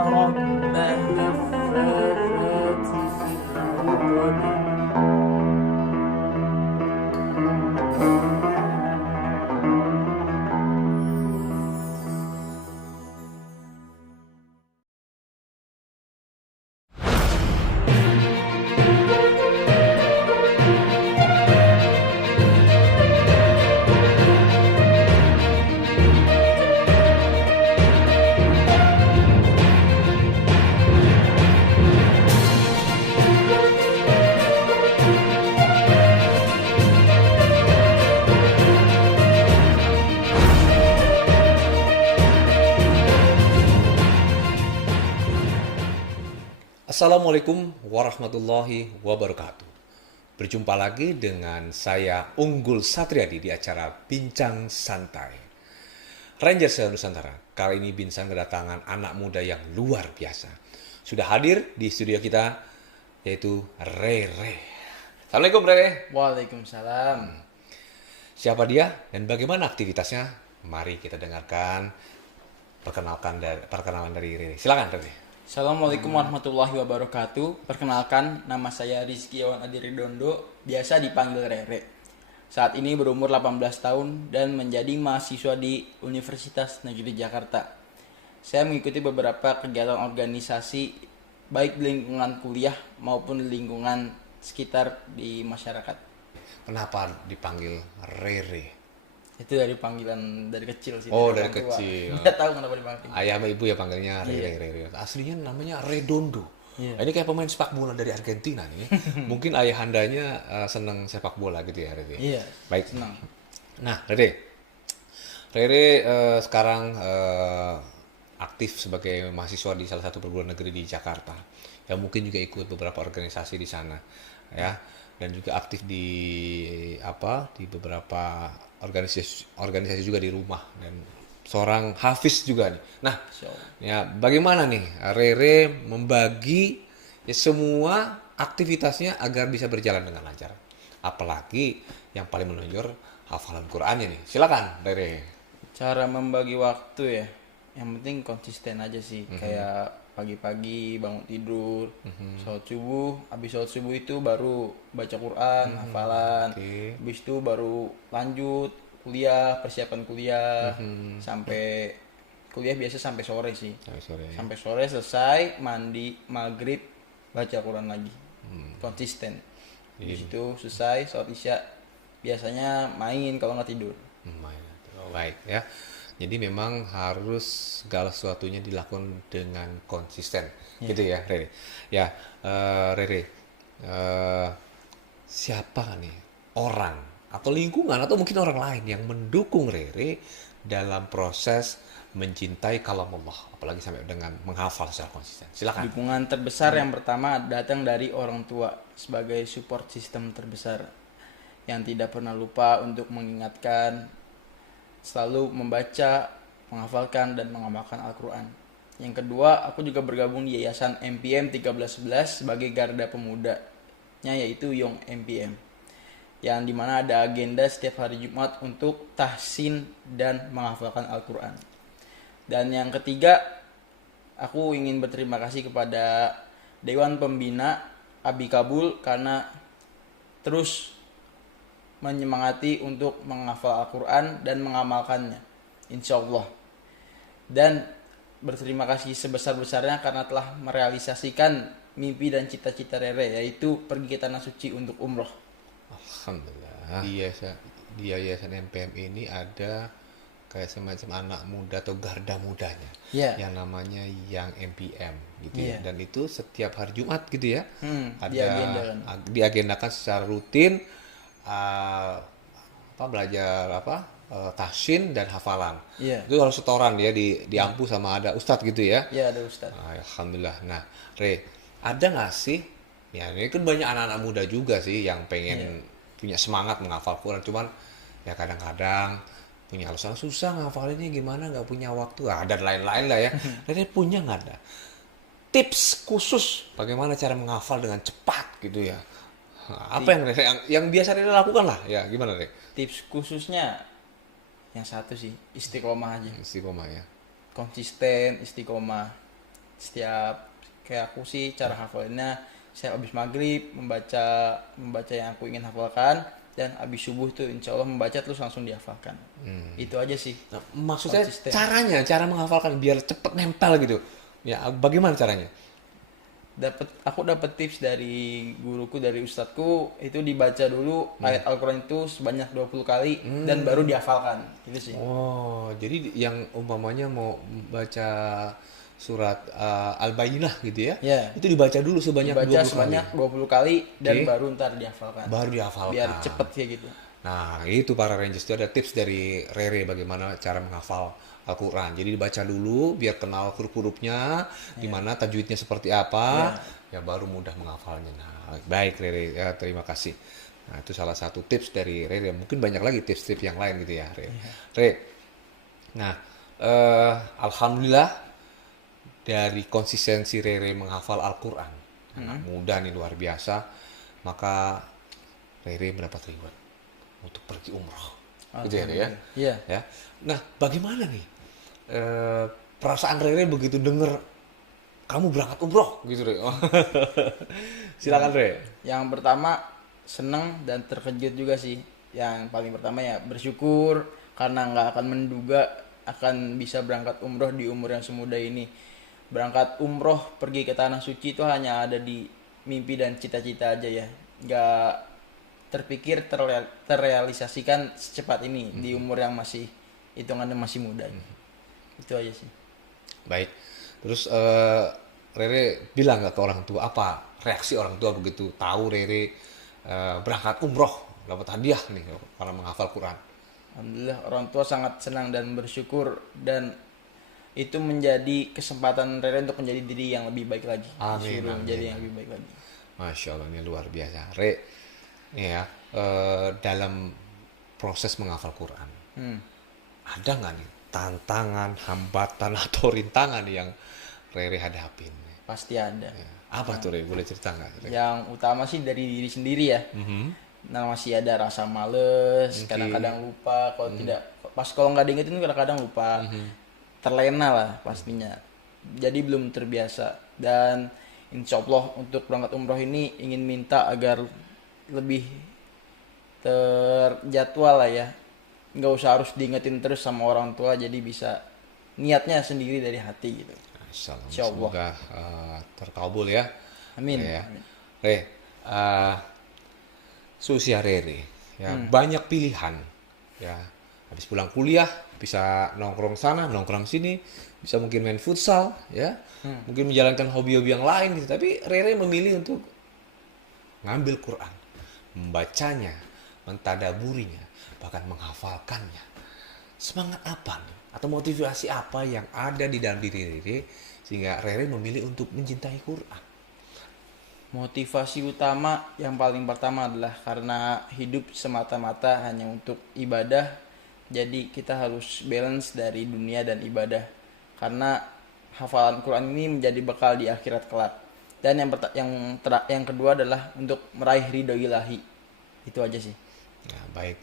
ربها الصافات عقدا. Assalamualaikum warahmatullahi wabarakatuh. Berjumpa lagi dengan saya Unggul Satriadi di acara Bincang Santai. Rangers Nusantara, kali ini Bincang kedatangan anak muda yang luar biasa. Sudah hadir di studio kita, yaitu Rere. Assalamualaikum Rere. Waalaikumsalam. Siapa dia dan bagaimana aktivitasnya? Mari kita dengarkan perkenalan dari Rere. Silakan Rere. Assalamualaikum warahmatullahi wabarakatuh. Perkenalkan, nama saya Rizky Yawan Adi Ridondo, biasa dipanggil Rere. Saat ini berumur 18 tahun dan menjadi mahasiswa di Universitas Negeri Jakarta. Saya mengikuti beberapa kegiatan organisasi baik di lingkungan kuliah maupun di lingkungan sekitar di masyarakat. Kenapa dipanggil Rere? Itu dari panggilan dari kecil sih. Oh, dari orang tua. kecil. Nggak tahu kenapa dipanggil. Ayah sama ibu ya panggilnya Rere, Iya. Rere. Aslinya namanya Redondo. Iya. Ini kayak pemain sepak bola dari Argentina nih. Mungkin ayahandanya seneng sepak bola gitu ya, Rere. Iya. Baik. Senang. Nah, Rere. Rere sekarang aktif sebagai mahasiswa di salah satu perguruan negeri di Jakarta. Ya mungkin juga ikut beberapa organisasi di sana, ya. Dan juga aktif di beberapa organisasi juga di rumah, dan seorang hafiz juga nih. Nah, Insyaallah. ya bagaimana nih Rere membagi ya semua aktivitasnya agar bisa berjalan dengan lancar. Apalagi yang paling menonjol hafalan Qur'annya nih. Silakan Rere. Cara membagi waktu ya, yang penting konsisten aja sih. Kayak pagi-pagi bangun tidur, sholat subuh, habis sholat subuh itu baru baca Quran, hafalan, Oke. habis itu baru lanjut kuliah, persiapan kuliah, sampai kuliah biasa sampai sore sih. Sampai sore. Sampai sore selesai, mandi, maghrib, baca Quran lagi. Konsisten. Habis itu selesai, sholat isya, biasanya main kalau nggak tidur. Oh, baik ya. Jadi memang harus segala sesuatunya dilakukan dengan konsisten, gitu ya, Rere. Ya, Rere, siapa nih orang atau lingkungan atau mungkin orang lain yang mendukung Rere dalam proses mencintai kalam Allah, apalagi sampai dengan menghafal secara konsisten? Silakan. Dukungan terbesar yang pertama datang dari orang tua sebagai support system terbesar yang tidak pernah lupa untuk mengingatkan, selalu membaca, menghafalkan, dan mengamalkan Al-Quran. Yang kedua, aku juga bergabung di Yayasan MPM 1311 sebagai garda pemudanya, yaitu Young MPM, yang dimana ada agenda setiap hari Jumat untuk tahsin dan menghafalkan Al-Quran. Dan yang ketiga, aku ingin berterima kasih kepada Dewan Pembina Abi Kabul karena terus menyemangati untuk menghafal Al-Quran dan mengamalkannya, insya Allah. Dan berterima kasih sebesar-besarnya karena telah merealisasikan mimpi dan cita-cita Rere, yaitu pergi ke Tanah Suci untuk umroh. Alhamdulillah. Di Yayasan MPM ini ada kayak semacam anak muda atau garda mudanya, Iya. yang namanya Young MPM gitu ya. Iya. Dan itu setiap hari Jumat gitu ya, Diagendakan. diagendakan secara rutin, belajar tahsin dan hafalan. Iya. Itu harus setoran ya di Ampu sama ada ustadz gitu ya. Ya, ada Ustadz. Alhamdulillah. Nah, Re, ada nggak sih? Ya, ini kan banyak anak-anak muda juga sih yang pengen punya semangat menghafal Quran, cuman ya kadang-kadang punya alasan susah ngafalinnya gimana, nggak punya waktu, dan lain-lain lah ya. Re punya nggak ada tips khusus bagaimana cara menghafal dengan cepat gitu ya? Apa yang biasa Re lakukan lah ya, gimana Re? Tips khususnya yang satu sih, istiqomah aja. Istiqomah ya. Konsisten, istiqomah. Setiap kayak aku sih cara hafalinnya, saya habis maghrib membaca yang aku ingin hafalkan, dan habis subuh tuh insya Allah membaca terus langsung dihafalkan. Itu aja sih. Nah, maksudnya Konsisten. cara menghafalkan biar cepet nempel gitu. Ya, bagaimana caranya? Aku dapat tips dari guruku, dari ustadku, itu dibaca dulu ayat Al-Qur'an itu sebanyak 20 kali dan baru dihafalkan. Itu sih. Oh, jadi yang umpamanya mau baca surat Al-Bayyinah gitu ya, Ya, itu dibaca dulu sebanyak dibaca 20 kali. sebanyak 20 kali dan Oke. baru ntar dihafalkan. Baru dihafalkan. Biar cepet kayak gitu. Nah, itu para Rangers itu ada tips dari Rere bagaimana cara menghafal Al-Quran. Jadi dibaca dulu biar kenal huruf-hurufnya, di mana tajwidnya seperti apa, ya baru mudah menghafalnya. Nah, baik Rere, ya, terima kasih. Nah, itu salah satu tips dari Rere. Mungkin banyak lagi tips-tips yang lain gitu ya, Rere. Re, nah, alhamdulillah dari konsistensi Rere menghafal Al-Quran, anak muda nih luar biasa, maka Rere mendapat reward untuk pergi umroh, gitu ya, Re, ya. Iya. Ya. Nah, bagaimana nih perasaan Rere begitu denger kamu berangkat umroh, gitu, Re? Oh. Silakan, Re. Yang pertama seneng dan terkejut juga sih. Yang paling pertama ya bersyukur karena nggak akan menduga akan bisa berangkat umroh di umur yang semuda ini. Berangkat umroh pergi ke tanah suci itu hanya ada di mimpi dan cita-cita aja ya. Nggak terpikir terrealisasikan secepat ini di umur yang masih hitungannya masih muda. Itu aja sih. Baik. Terus Rere bilang nggak ke orang tua, apa reaksi orang tua begitu tahu Rere berangkat umroh dapat hadiah nih karena menghafal Quran? Alhamdulillah orang tua sangat senang dan bersyukur, dan itu menjadi kesempatan Rere untuk menjadi diri yang lebih baik lagi. Amin, Disuruh amin. menjadi yang lebih baik lagi. Masya Allah, ini luar biasa. Re, ini ya, dalam proses menghafal Quran, ada nggak nih tantangan, hambatan, atau rintangan yang Rere hadapin? Pasti ada. Ya. Apa tuh, Re? Boleh cerita nggak, Re? Yang utama sih dari diri sendiri ya. Nah, masih ada rasa males, Oke. kadang-kadang lupa kalau tidak, pas kalau nggak diingetin kadang-kadang lupa. Terlena lah pastinya. Jadi belum terbiasa, dan insya Allah untuk berangkat umroh ini ingin minta agar lebih terjadwal lah ya, nggak usah harus diingetin terus sama orang tua, jadi bisa niatnya sendiri dari hati gitu. Insya Allah, Insya Allah. semoga terkabul ya. Amin. Re, ya. Amin. Re, seusia Rere, ya banyak pilihan, ya habis pulang kuliah bisa nongkrong sana, nongkrong sini, bisa mungkin main futsal, ya mungkin menjalankan hobi-hobi yang lain gitu. Tapi Rere memilih untuk ngambil Quran, membacanya, mentadaburinya, bahkan menghafalkannya. Semangat apa nih? Atau motivasi apa yang ada di dalam diri Rere sehingga Rere memilih untuk mencintai Quran? Motivasi utama yang paling pertama adalah karena hidup semata-mata hanya untuk ibadah, jadi kita harus balance dari dunia dan ibadah. Karena hafalan Quran ini menjadi bekal di akhirat kelak. Dan yang kedua adalah untuk meraih ridho ilahi. Itu aja sih. Ya, baik.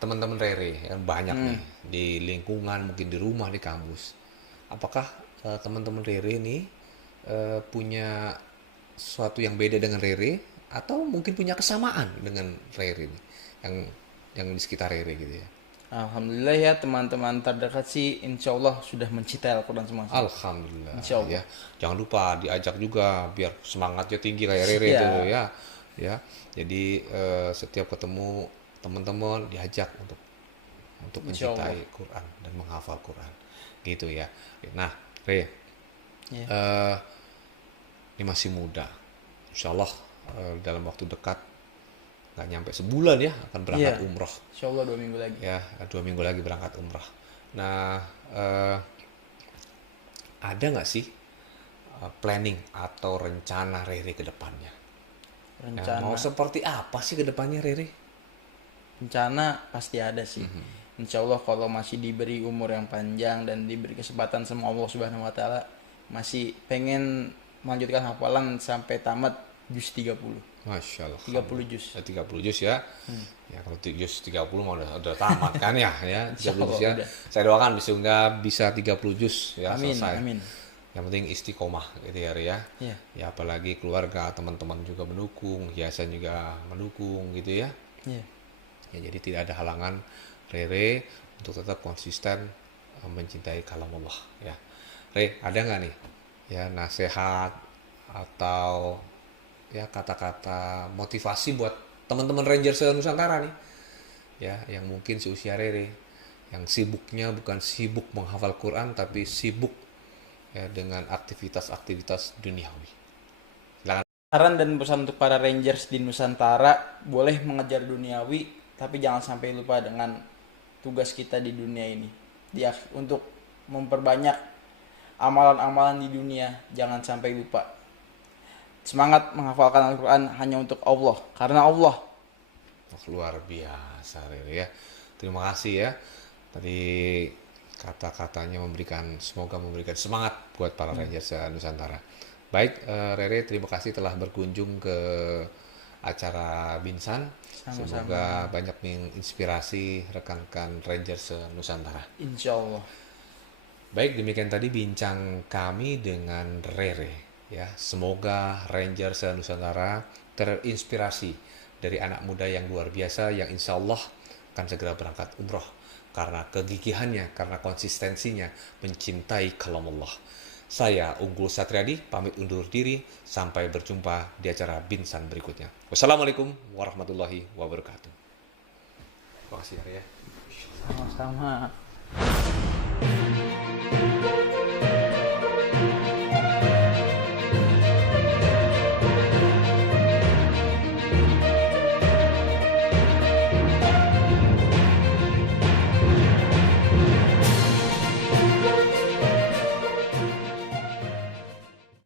Teman-teman Rere yang banyak nih di lingkungan, mungkin di rumah, di kampus. Apakah teman-teman Rere nih punya sesuatu yang beda dengan Rere, atau mungkin punya kesamaan dengan Rere nih, yang di sekitar Rere gitu ya? Alhamdulillah ya, teman-teman terdekat sih insya Allah sudah mencintai Al-Quran semua. Alhamdulillah. Insya Allah. Ya, jangan lupa diajak juga biar semangatnya tinggi kayak Rere Iya. itu ya. Ya, jadi setiap ketemu teman-teman diajak untuk Insya mencintai Quran dan menghafal Quran, gitu ya. Nah, Re, Iya. ini masih muda, insya Allah dalam waktu dekat nggak nyampe sebulan ya akan berangkat Iya. umroh. Insya Allah 2 minggu lagi. Ya, 2 minggu lagi berangkat umroh. Nah, ada nggak sih planning atau rencana Rere ke depannya? Ya, mau seperti apa sih ke depannya Rere? Rencana pasti ada sih. Insya Allah kalau masih diberi umur yang panjang dan diberi kesempatan sama Allah Subhanahu Wa Taala, masih pengen melanjutkan hafalan sampai tamat juz 30. Masya Allah. 30 juz. 30 juz ya. Ya kalau juz 30 mah udah tamat kan ya, 30 juz ya. Udah. Saya doakan semoga bisa 30 juz ya Amin, selesai. amin. yang penting istiqomah gitu ya, Re, ya. Iya. Ya apalagi keluarga, teman-teman juga mendukung, hiasan juga mendukung gitu ya. Iya. Ya jadi tidak ada halangan Rere untuk tetap konsisten mencintai kalam Allah ya. Re, ada nggak nih ya nasihat atau ya kata-kata motivasi buat teman-teman Ranger se-Nusantara nih ya yang mungkin seusia Rere yang sibuknya bukan sibuk menghafal Quran tapi sibuk ya dengan aktivitas-aktivitas duniawi. Silakan. Saran dan pesan untuk para Rangers di Nusantara, boleh mengejar duniawi, tapi jangan sampai lupa dengan tugas kita di dunia ini. Untuk memperbanyak amalan-amalan di dunia, jangan sampai lupa. Semangat menghafalkan Al-Quran hanya untuk Allah, karena Allah. Luar biasa Rere ya. Terima kasih ya. Tadi kata-katanya semoga memberikan semangat buat para Rangers Nusantara. Baik, Rere, terima kasih telah berkunjung ke acara Binsan. Sama-sama. Semoga banyak menginspirasi rekan-rekan Rangers Nusantara. Insya Allah. Baik, demikian tadi bincang kami dengan Rere. Ya, semoga Rangers Nusantara terinspirasi dari anak muda yang luar biasa yang insya Allah akan segera berangkat umroh karena kegigihannya, karena konsistensinya mencintai kalam Allah. Saya Unggul Satriadi pamit undur diri, sampai berjumpa di acara Binsan berikutnya. Wassalamualaikum warahmatullahi wabarakatuh. Terima kasih ya. Sama-sama.